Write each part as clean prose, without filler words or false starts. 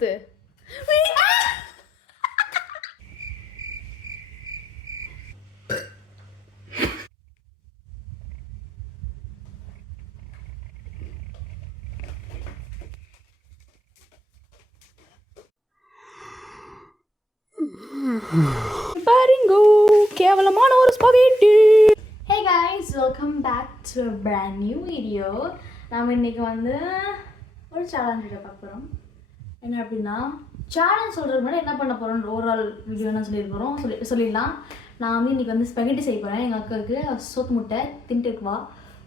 ஊத்து. பாருங்க கேவலமான ஒரு spaghetti. Hey guys, welcome back to a brand new video. நாம் இன்னைக்கு வந்து ஒரு சேலஞ்ச் வீடியோ பார்க்க போகிறோம். என்ன அப்படின்னா, சேலஞ்ச் சொல்கிறது முன்னாடி என்ன பண்ண போகிறோம், ஓவரால் வீடியோன்னு சொல்லியிருக்கிறோம். சொல்லிடலாம். நான் வந்து இன்றைக்கி வந்து ஸ்பெகட்டி செய்ய போகிறேன். எங்கள் அக்காவுக்கு சோத்து முட்டை தின்ட்டுக்குவா.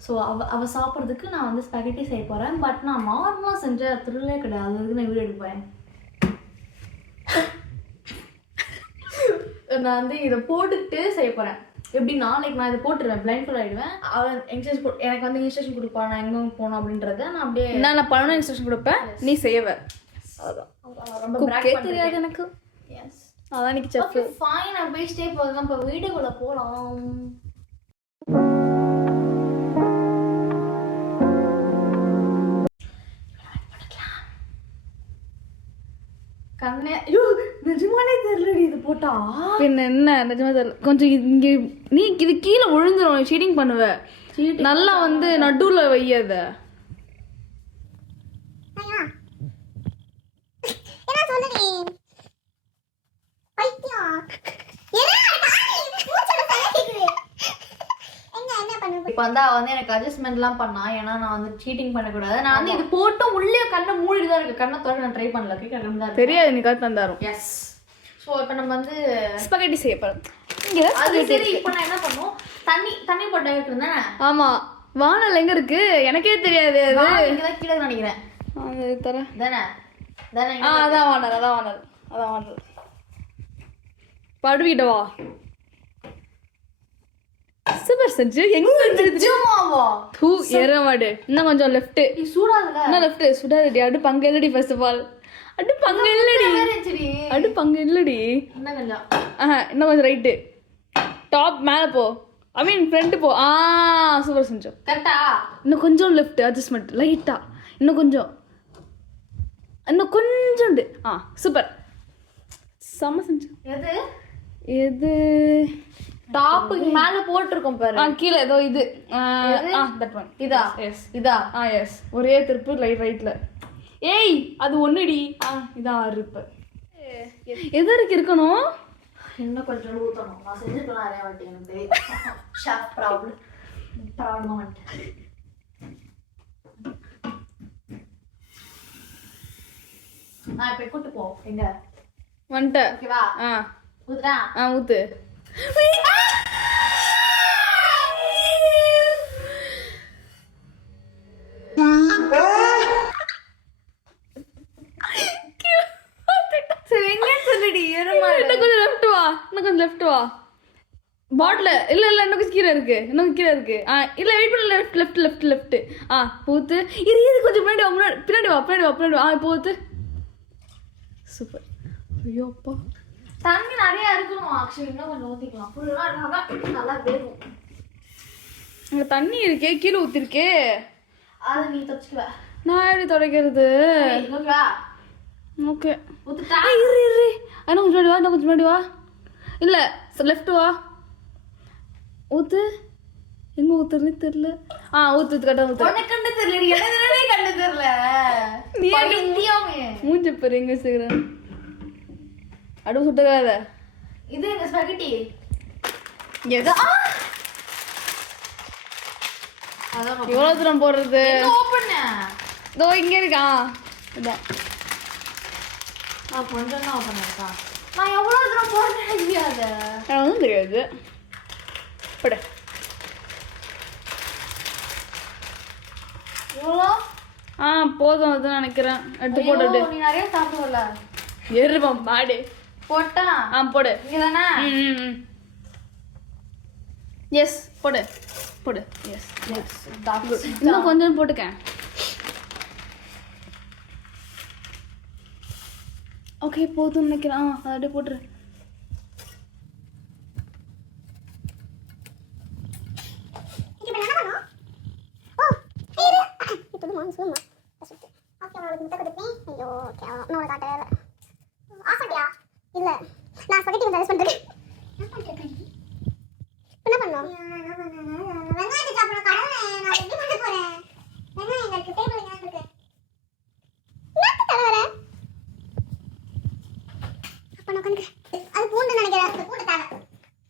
ஸோ அவள் சாப்பிட்றதுக்கு நான் வந்து ஸ்பெகட்டி செய்ய போகிறேன். பட் நான் நார்மலாக செஞ்ச த்ரில்லே கிடையாது. அதுக்கு நான் வீடியோ எடுக்க போகிறேன். நான் வந்து இதை போட்டுக்கிட்டு செய்ய போகிறேன். எப்படின்னா, லைக் நான் இதை போட்டுருவேன், பிளைண்ட் ஃபுல் ஆகிடுவேன். அவன் எனக்கு வந்து இன்ஸ்ட்ரக்ஷன் கொடுப்பான், நான் எங்கே போகணும் அப்படின்றத நான் அப்படியே நான் பண்ணணும் இன்ஸ்ட்ரக்ஷன் கொடுப்பேன், நீ செய்யவே. அதான் ரொம்ப தெரியாது எனக்கு. எஸ், அதான் இன்னைக்கு செஃப். ஃபைன், நான் பேசிட்டே போகலாம். இப்போ வீடியோக்குள்ளே போகலாம். கண்ணே, ஐயோ நிஜமானே தெரியலடி இது போட்டா. பின்ன என்ன, நிஜமா தெரியல. கொஞ்சம் இங்கே நீ இது கீழே விழுந்துடும், சீட்டிங் பண்ணுவ. நல்லா வந்து நடுவில் வையத. இப்போ வந்து அவள் வந்து எனக்கு அட்ஜஸ்ட்மெண்ட்லாம் பண்ணா. ஏன்னா நான் வந்து சீட்டிங் பண்ணக்கூடாது. நான் வந்து இது போட்டும் உள்ளே கண்ணை மூடிட்டு தான் இருக்கு. கண்ணை தோட நான் ட்ரை பண்ணல. கேட்க தெரியாது, நீ காத்து தந்தாரும். எஸ். ஸோ இப்போ நம்ம வந்து ஸ்பெகட்டி செய்ய போகிறோம். இங்கே அது சரி. இப்போ நான் என்ன பண்ணுவோம், தண்ணி போட்டு வைக்கிறேன். ஆமாம், வானல் எங்கே இருக்கு எனக்கே தெரியாது. அது இங்கே தான் கீழே நினைக்கிறேன். அது தர தானே தானே. அதான் வானல், அதான் வானல், அதான் வானல். படுவிட்டவா சூப்பர் செஞ்சு. எங்க செஞ்சுமாவா? தூ ஏறமாடு. இன்னும் கொஞ்சம் லெஃப்ட். சூடாதுல. இன்னும் லெஃப்ட் சுடாதடி. அடுப்பு அங்க இல்லடி. ஃபர்ஸ்ட் ஆஃப் ஆல் அடுப்பு அங்க இல்லடி. அடுப்பு அங்க இல்லடி. இன்னும் கொஞ்சம் இன்னும் கொஞ்சம் ரைட்டு. டாப் மேல போ. ஐ மீன் ஃப்ரண்ட் போ. சூப்பர் செஞ்சோம். கரெக்டா? இன்னும் கொஞ்சம் லெஃப்ட் அட்ஜஸ்ட்மெண்ட் லைட்டா. இன்னும் கொஞ்சம் உண்டு. சூப்பர் செம்ம செஞ்சோம். எது டாப்புக்கு மேல போட்டுருக்கோம் பாரு. கீழே ஏதோ இது தட் ஒன். இதா? எஸ். இதா? எஸ். ஒரே திருப்பு ரைட்ல. ஏய் அது ஒண்ணுடி. இதான் அறுப்பு. எதற்கு இருக்கணும்? இன்னும் கொஞ்சம் ஊத்தணும். நான் செஞ்சுக்கலாம் நிறைய வாட்டி. எனக்கு ஷாப் ப்ராப்ளமா வந்துட்டு. இப்ப கூட்டு போ. எங்க வந்துட்ட? ஓகேவா? ஊத்துறா? ஊத்து. சரி எங்க சொல்லுடி. இன்னும் கொஞ்சம் லெஃப்ட் வா. இன்னும் கொஞ்சம் லெஃப்ட் வா. பாட்டில் இல்ல இன்னும் கொஞ்சம் கீழே இருக்கு. இல்ல வெயிட் பண்ணு. லெஃப்ட். போத்து. இது கொஞ்சம் பின்னாடி வா. போத்து. சூப்பர். ஐயோ அப்பா, தண்ணி நிறைய இருக்கணும். ஆக்சுவலி இன்னும் கொஞ்சம் ஊற்றிக்கலாம். ஃபுல்லாக இருந்தால் நல்லா வேகும். இங்கே தண்ணி இருக்கே, கீழே ஊற்றிருக்கே. அது நீ துடைச்சிக்குவ. நான் எப்படி துடைக்கிறது? ஓகே ஊற்றுட்டா. இரு இன்னும் கொஞ்சம் முன்னாடி வா. இல்லை லெஃப்ட் வா. ஊற்று. எங்கே ஊற்றுறதுன்னு தெரியல. ஊற்று கரெக்டாக ஊற்று. கண்டு தெரியல. கண்டு தெரியல. நீ மூஞ்சி பாரு எங்கே செய்கிறேன். அடுப்பு சுட்டுக்காத. இது எங்க ஸ்பெகட்டி. எதா எவ்வளவு தூரம் போடுறது? ஓபன். இதோ இங்க இருக்கா. இதான் கொஞ்சம் தான் ஓபன் இருக்கா. நான் எவ்வளவு தூரம் போடுறேன்னு தெரியாது. ஒன்றும் தெரியாது. போட. எவ்வளோ? போதும் அதுதான் நினைக்கிறேன். எடுத்து போட்டு. நீ நிறைய சாப்பிடுவல. ஏறுமா மாடு. போட்டா? போடு. இங்கதானே? எஸ் போடு. எஸ். இன்னும் கொஞ்சம் போட்டுக்கேன். ஓகே போதும் நினைக்கிறேன். அதை போட்டுரு. இல்ல நான் ஸ்பெகட்டி வந்து அரெஸ்ட் பண்றேன். என்ன பண்றேன் என்ன பண்ணோம் வெங்காயத்தை சாப்பிட கடலை நான் எப்படி பண்ண போறேன். வெங்காயம் எங்க இருக்கு டேபிள் எங்க இருக்கு நாத்து தலைவர அப்ப நான் உட்காந்து அது பூண்டு நினைக்கிறேன். அது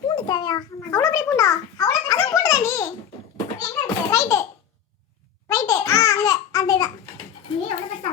பூண்டு தேவையா அவ்வளவு பெரிய பூண்டா அது பூண்டு தாண்டி எங்க இருக்கு ரைட் அங்க அதேதான் நீ எவ்வளவு பெருசா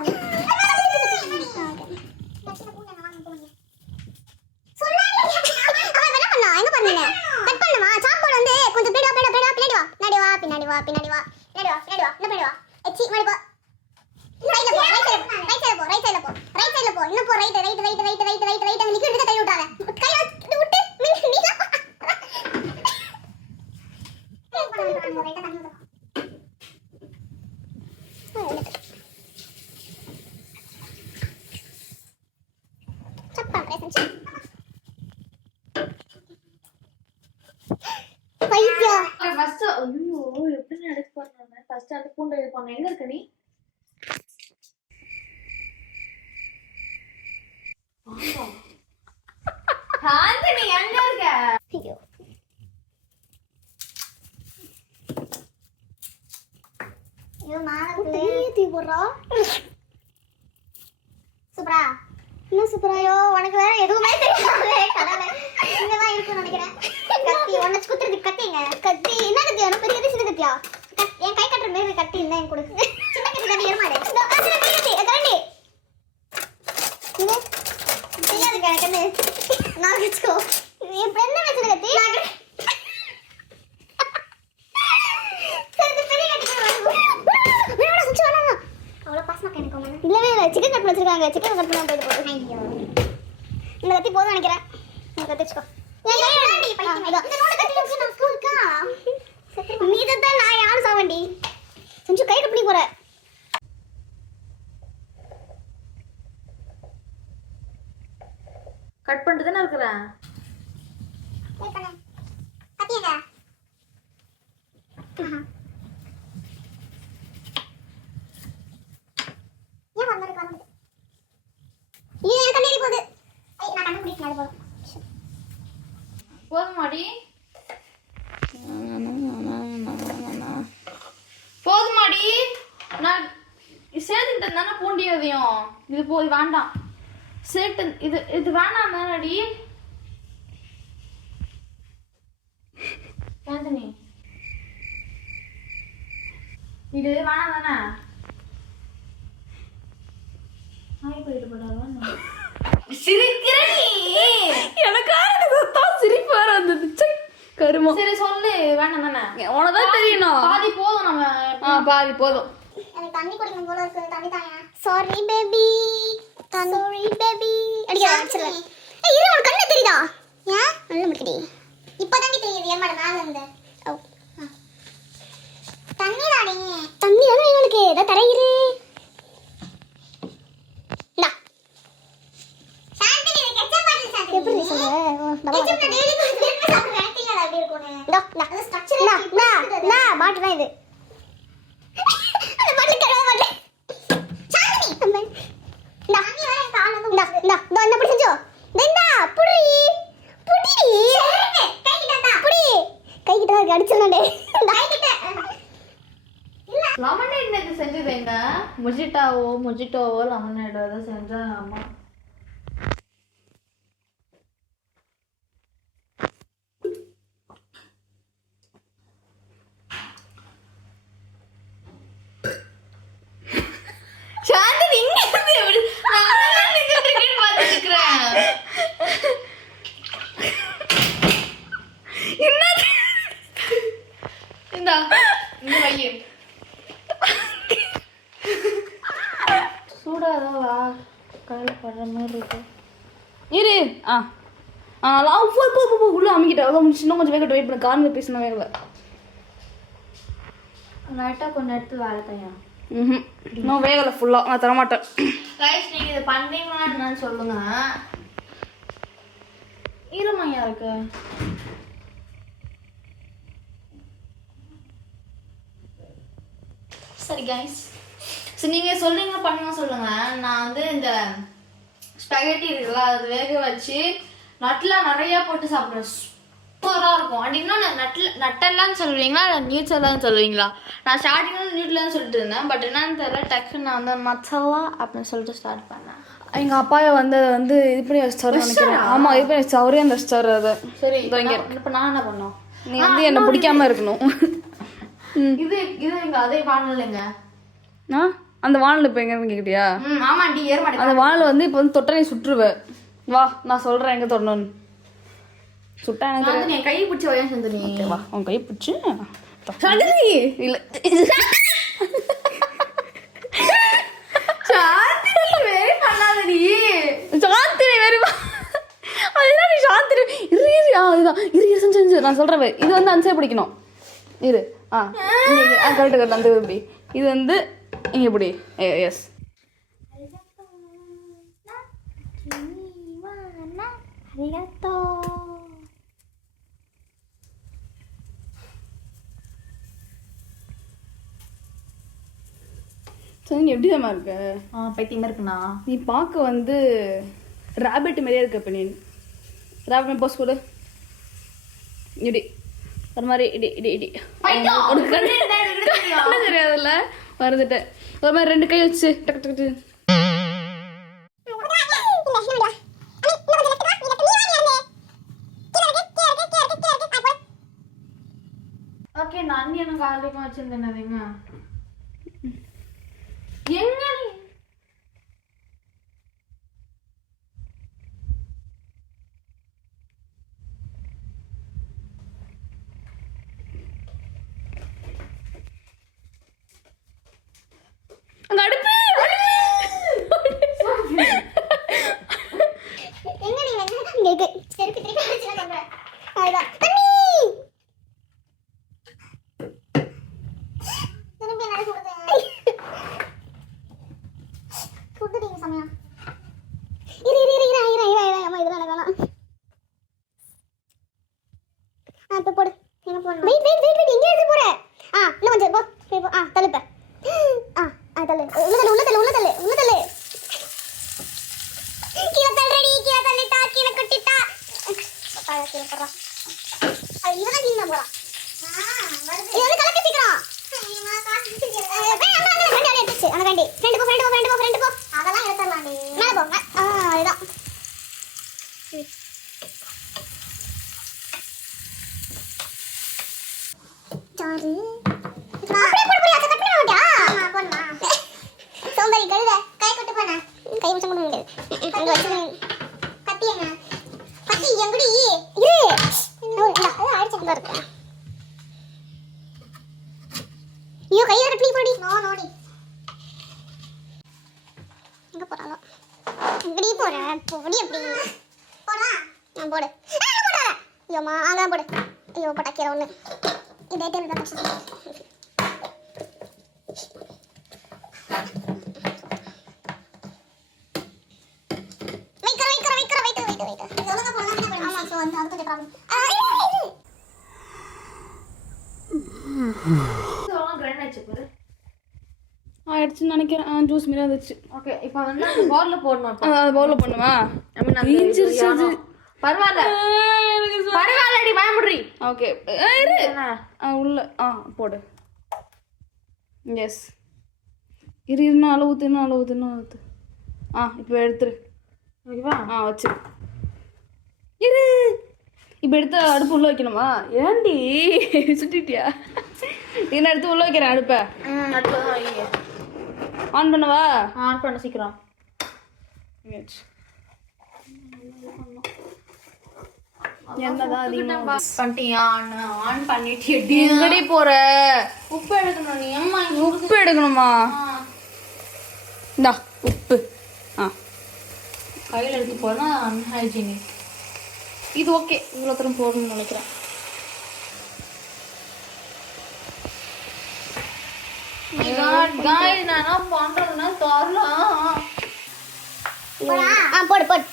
ஃபர்ஸ்ட் ஐயோ எப்படி எடுத்து பண்ணனும். ஃபர்ஸ்ட் அந்த பூண்டை இது பண்ண எங்க இருக்க நீ? ஆந்தனி எங்க இருக்க? ஐயோ ஐயோ மானக்குள்ளே தீ போடுறா. சூப்பரா என்ன சூப்பராயோ உனக்கு வேற எதுவுமே தெரியாது. கடலை இங்கதான் இருக்குன்னு நினைக்கிறேன். கத்தி ஒன்ன குத்துறது கத்திங்க கத்தி என்ன கத்தி ஒன்று பெரிய சின்ன கத்தியா என் கை கட்டுற மாதிரி கத்தி இல்லை என் கொடுக்கு சின்ன கத்தி கட்டி ஏமாடு கத்தி கரண்டி இது தெரியாது கண்ணு நான் வச்சுக்கோ என் பெண்ண வச்சுரு கத்தி அவ்வளோ பாசமாக எனக்கு இல்லவே இல்லை. சிக்கன் கட் வச்சிருக்காங்க. சிக்கன் கட் பண்ண போயிட்டு போகுது. இந்த கத்தி போதும் நினைக்கிறேன். இந்த கத்தி வச்சுக்கோ. நீதான் நான் யாரும் சாவண்டி செஞ்சு கை கட்டி போற கட் பண்ணிட்டு தானே இருக்கிறேன். போதுமாடி போதுமாடி நான் சேர்த்துக்கிட்டேன் தானே பூண்டியதையும். இது போய் வேண்டாம் சேர்த்து இது இது வேணாம் தானடி ஆந்தனி இது வேணாம் தானே நாய் போயிட்டு போடாதான் சிரிக்கிற நீ. எனக்காக சிரிப்பு வர வந்தது கருமம். சரி சொல்லு வேணாம் தானே உனதான் தெரியணும். பாதி போதும் நம்ம பாதி போதும். எனக்கு தண்ணி குடிக்கணும் போல இருக்கு. தண்ணி தாங்க. சாரி பேபி சாரி பேபி அடிக்க ஏய் இரு உனக்கு கண்ணு தெரியுதா? ஏன் நல்ல முடி இப்போதான் தெரியுது ஏமாட மேல இருந்து. ஓ தண்ணி தானே தண்ணி தானே உங்களுக்கு ஏதோ தரையிரு டா சாந்தி நீ கெச்சப் பாட்டில் சாந்தி எப்படி சொல்ற கெச்சப் நான் டெய்லி குடிச்சிட்டு சாப்பிடுறேன். எனக்கு அது அப்படி இருக்கும். டா அது ஸ்ட்ரக்சர் நா பாட்டு தான் இது. அந்த பாட்டில் கரவ மாட்டேன் சாந்தி அம்மா டா நீ வர காலந்து டா டா டா என்ன பண்ணி செஞ்சோ டேண்டா புடி புடி கை கிட்டடா புடி கை கிட்ட அடிச்சறனே கை கிட்ட இல்ல லெமனேட் நேத்து செஞ்சது எங்க மொஜிட்டோவோ லெமனேடோ தான் செஞ்சா அம்மா. சாந்தி இங்க இருந்து எப்படி நான் நின்னுட்டு இருக்கேன்னு பாத்துக்கிறேன். என்ன இந்தா இந்த வையே சூடாதா கையில் படுற மாதிரி இருக்கு. இரு உள்ள அமைக்கிட்ட அவ்வளோ இன்னும் கொஞ்சம் வேகட்டும். வெயிட் பண்ண காரணம் பேசின வேகலை லைட்டாக கொஞ்சம் எடுத்து வேலை தையா. இன்னும் வேகலை ஃபுல்லாக நான் தரமாட்டேன். ரைஸ் நீங்கள் இதை பண்ணுறீங்களா என்னன்னு சொல்லுங்க. ஈரமையா இருக்கு. சரி கைஸ் சரி நீங்கள் சொல்கிறீங்களா பண்ணுங்க சொல்லுங்கள். நான் வந்து இந்த ஸ்பெகட்டி இருக்குல்ல அது வேக வச்சு நட்டுலாம் நிறைய போட்டு சாப்பிடுவேன். சூப்பராக இருக்கும். அண்ட் இன்னொன்று நட்டெல்லாம் சொல்லுவீங்களா இல்லை நியூட்ரல்லாம் சொல்லுவீங்களா? நான் ஸ்டார்டிங்கில் நியூட்ரல்லாம் சொல்லிட்டு இருந்தேன். பட் என்னன்னு தெரியல, டக்குன்னு நான் வந்து மசாலா அப்படின்னு சொல்லிட்டு ஸ்டார்ட் பண்ணேன். எங்க அப்பாவை வந்து அதை வந்து இது பண்ணி வச்சாரு நினைக்கிறேன். ஆமா இது பண்ணி வச்சு அவரே அந்த வச்சாரு அதை. சரி இப்போ நான் என்ன பண்ணோம், நீ வந்து என்ன பிடிக்காம இருக்கணும். இது எங்க அதே வானலைங்க. அந்த வானல் இப்போ எங்க கேக்கிட்டியா? ஆமாண்டி ஏறமாட்டேன். அந்த வானல் வந்து இப்போ வந்து தொட்டனை சுற்றுவேன். வா நான் சொல்றேன் எங்க தொடணும்னு. சுட்டா எனக்கு என் கையை பிடிச்சி வயன் செஞ்சு வா உன் கை பிடிச்சி இல்ல சாந்திரி வேறுமா அதுதான் நீ சாந்திரி இதுதான் செஞ்சு நான் சொல்றேன். இது வந்து அன்சே பிடிக்கணும். இரு கரெக்ட் அந்த இப்படி இது வந்து இங்க இப்படி எஸ் எப்படி தான் இருக்க? பைத்தியமா இருக்குண்ணா. நீ பார்க்க வந்து ராபிட் மாதிரியே இருக்க. இப்போ நீ ராபிட் போஸ் கொடு இடி ஒரு மாதிரி இடி இடி இடி தெரியாதுல்ல மறந்துட்டேன். ஒரு மாதிரி 2 கை வச்சு டக்கு டக்கு ஓகே. நான் அண்ணி எனக்கு ஆல்ரெடி வச்சிருந்தேன். எங்க அங்க அடுப்பு எங்க நீங்க இங்க இருக்கு செருப்பு திருப்பி அடிச்சுனா சொல்றேன். அதுதான் தண்ணி திரும்பி என்ன சொல்றது குடுறீங்க சமயா. இரு அம்மா இதெல்லாம் வேணாம். இப்ப போடு எங்க போறோம். வெயிட் எங்க எடுத்து போற? இன்னும் கொஞ்சம் போ தள்ளுப்ப. தள்ளு உள்ள தள்ளு கீழே தள்ளுறடி கீழே தள்ளிட்டா கீழே கொட்டிட்டா கீழே போறா. இவதான் கீழே போறா. இது வந்து கலக்க சீக்கிரம். ஃப்ரெண்ட் போ அதெல்லாம் எடுத்துடலாண்டி. மேலே போ. அதுதான் சாரு சோம்பேறி கழுத கை கொட்டு போன கை மிச்சம் பண்ண முடியாது. கத்தி எங்க கத்தி எங்கடி இரு அடிச்சுட்டு இருக்கு. ஐயோ கையை கட்டி போடி. நோடி எங்க போறாளோ எங்கடி போற போடி அப்படி போடா. போடு போட. ஐயோமா அதான் போடு. ஐயோ பட்டாக்கிற ஒண்ணு இதே டைம் தான். ஆயிடுச்சுன்னு நினைக்கிறேன். ஜூஸ் மாரி வந்துச்சு. ஓகே இப்போ வந்து அந்த பவுல்ல போடணும். அது பவுல்ல பண்ணுவா. பரவாயில்ல பரவாயில்லடி பயமுடுறி. ஓகே உள்ள போடு. எஸ் இரு இன்னும் அளவுத்து. இப்போ எடுத்துரு. ஓகேவா? வச்சிரு. இரு இப்போ எடுத்து அடுப்பு உள்ள வைக்கணுமா? ஏண்டி சுட்டிட்டியா? என்ன எடுத்து உள்ள வைக்கிறேன் அடுப்பை. அடுப்பில் தான் வைங்க. ஆன் பண்ணவா? ஆன் பண்ண சீக்கிரம். என்னதான் அதிகமா பண்ணிட்டியா? ஆன் பண்ணிட்டு எங்கடி போற? உப்பு எடுக்கணும். நீ அம்மா உப்பு எடுக்கணுமா? இந்தா உப்பு. கையில் எடுத்து போனா அன்ஹைஜீனிக். இது ஓகே. இவ்வளோ தரம் போடணும்னு நினைக்கிறேன். நான் என்ன பண்றதுன்னா தரலாம். போடு.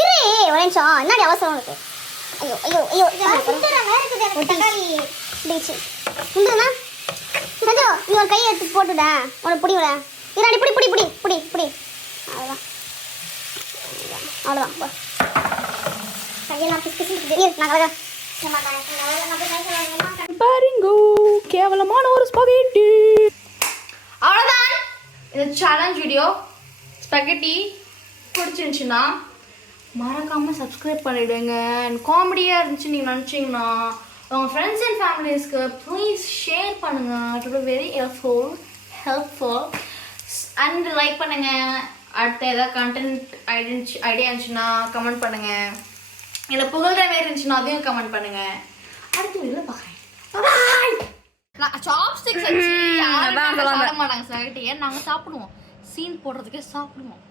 இரு ஒரு நிமிஷம். என்னடி அவசரம் இருக்கு? ஐயோ தக்காளி பீச்சு நீ ஒரு கையை எடுத்து போட்டுட. உனக்கு பிடி விட. இராடி பிடி நான் கலக நான் போய் கைக்கு பாருங்கோ கேவலமான ஒரு ஸ்பகெட்டி. அவ்வளோதான் இந்த சேலஞ்ச் வீடியோ. ஸ்பெகட்டி பிடிச்சிருந்துச்சுன்னா மறக்காமல் சப்ஸ்கிரைப் பண்ணிவிடுங்க. அண்ட் காமெடியாக இருந்துச்சு நீங்கள் நினச்சிங்கன்னா உங்கள் ஃப்ரெண்ட்ஸ் அண்ட் ஃபேமிலிஸ்க்கு ப்ளீஸ் ஷேர் பண்ணுங்கள். It will very helpful and like பண்ணுங்கள். அடுத்த ஏதாவது கண்டென்ட் ஐடியா இருந்துச்சுன்னா கமெண்ட் பண்ணுங்கள். இல்லை புகழ்கிற மாரி இருந்துச்சுன்னா அதையும் கமெண்ட் பண்ணுங்கள். அடுத்த வீடியோவில் பார்க்குறேன். நான் சாப்ஸ்டிக்ஸ் வச்சு யாருமே சாப்பிட மாட்டாங்க ஸ்பெகட்டியை. நாங்கள் சாப்பிடுவோம். சீன் போடுறதுக்கே சாப்பிடுவோம்.